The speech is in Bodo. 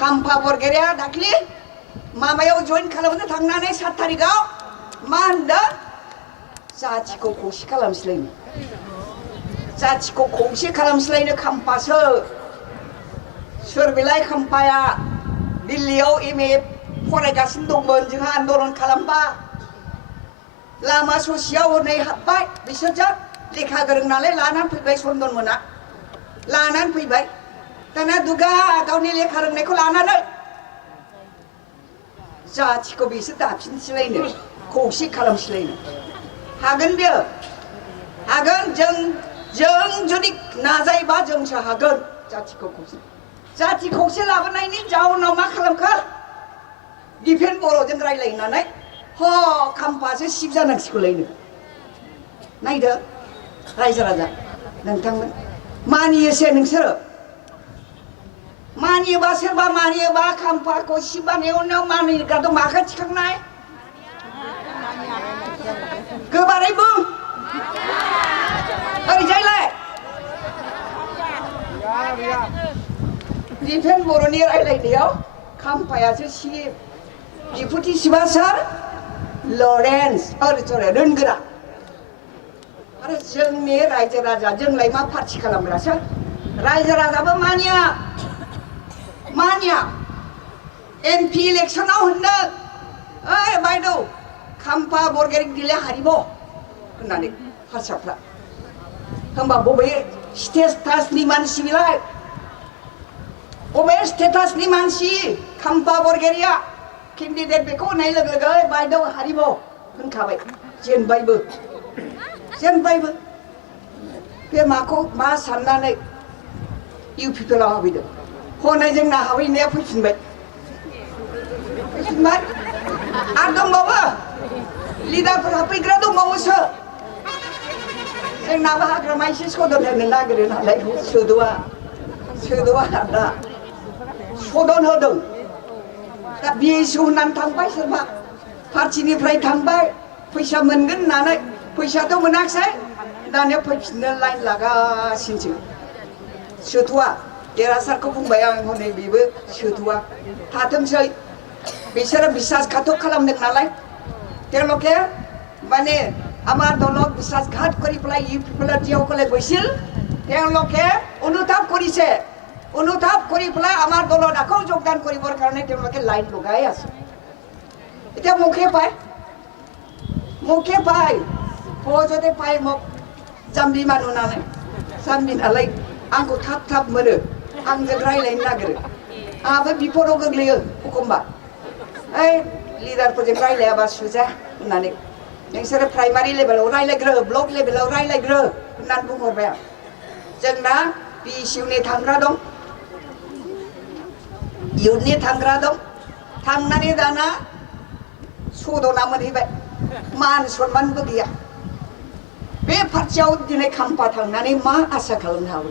खाम्फा बरगेरिया दाख्लि माबायाव जइन खालामनो थांनानै 7 तारिखआव मा होनदों जाथिखौ खौसे खालामस्लायनो जाथिखौ खौसे खालामस्लायनो खाम्फासो सोर बेलाय खाम्फाया दिल्लीयाव MA फरायगासिनो दंमोन जोंहा आन्दलन खालामबा लामा ससेयाव हनै हाबबाय बिसोरजों लेखा गोरों नालाय लानानै फैबाय चन्दन मोना लानानै फैबाय दाना दुगा गावनि लेखा रोंनायखौ लानानै जाथिखौ बिसोर दाफिनस्लायनो खौसे खालामस्लायनो हागोन बियो हागोन जों जुदि नाजायोबा जोंसो हागोन जाथि खौसे लाबोनायनि जाउनाव मा खालामखो दिफेन बर'जों रायलायनानै ह खाम्फासो सिब जानांसिगौलायनो नायदो रायजो राजा नोंथांमोन मानियोसो नोंसोरो मानियोबा सोरबा मानियोबा खाम्फाखौ सिब बानायनायाव मानिग्रा दं माखौ थिखांनाय गोबारै बुं ओरैजायलाय दिफेन बर'नि रायलायनायाव खाम्फायासो सिब डिपुटि सिबा सोर लरेन्स रोनगोरा आरो जोंनि रायजो राजा जोंलाय मा पार्टि खालामग्रासो रायजो राजाबो मानिया MP इलेक्शनाव होनदों ओइ बायद' खाम्फा बरगेरि दिले हारिब होननानै हारसाफ्रा होमबा बबे स्टेटासनि मानसि बिलाय बबे स्टेटासनि मानसि खाम्फा बरगेरिया केन्डिडेट बेखौ होननाय लोगो लोगो बायद' हारिब होनखाबाय जेनबायबो बे मा साननानै UPPL आव हाबैदों हनै जोंना हाबैनाया फैफिनबाय आरो दंबावो लिडारफोर हाबफैग्रा दंबावोसो जोंनाबो हाग्रामा एसे सदन होनो नागिरो नालाय सोदोआ दा सदन होदों दा BSU होननानै थांबाय सोरबा पार्टिनिफ्राय थांबाय फैसा मोनगोन होननानै फैसाथ' मोनाखिसै दानिया फैफिननो लाइन लागासिनोसो सोथ'वा देरहासारखौ बुंबाय आं हनै बेबो सोथ'वा थाथोंसै बिसोरो বিশ্বাসঘাতক খালামदों নালায় তেওঁলোকে মানে আমাৰ দলক বিশ্বাসঘাত কৰি পেলাই UPPL যিসকলে গৈছিল তেওঁলোকে অনুতাপ কৰি পেলাই আমাৰ দলত আকৌ যোগদান কৰিবৰ কাৰণে তেওঁলোকে লাইন লগাই আছে এতিয়া মুখে পায় ফৌজতে পায় মোক जाम्बि मानु नालाय जाम्बि नालाय आंखौ थाब मोनो आंजों रायलायनो नागिरो आंहाबो बिपदाव गोग्लैयो एखमबा ओइ लिडारफोरजों रायलायाबा सुजा होननानै नोंसोरो प्राइमारि लेभेलाव रायलायग्रो ब्लक लेभेलाव रायलायग्रो होननानै बुंहरबाय आं जोंना BSUनि थांग्रा दं इयुथनि थांग्रा दं थांनानै दाना सदना मोनहैबाय मान सनमानबो गैया बे पार्टियाव दिनै खाम्फा थांनानै मा आसा खालामनो हागौ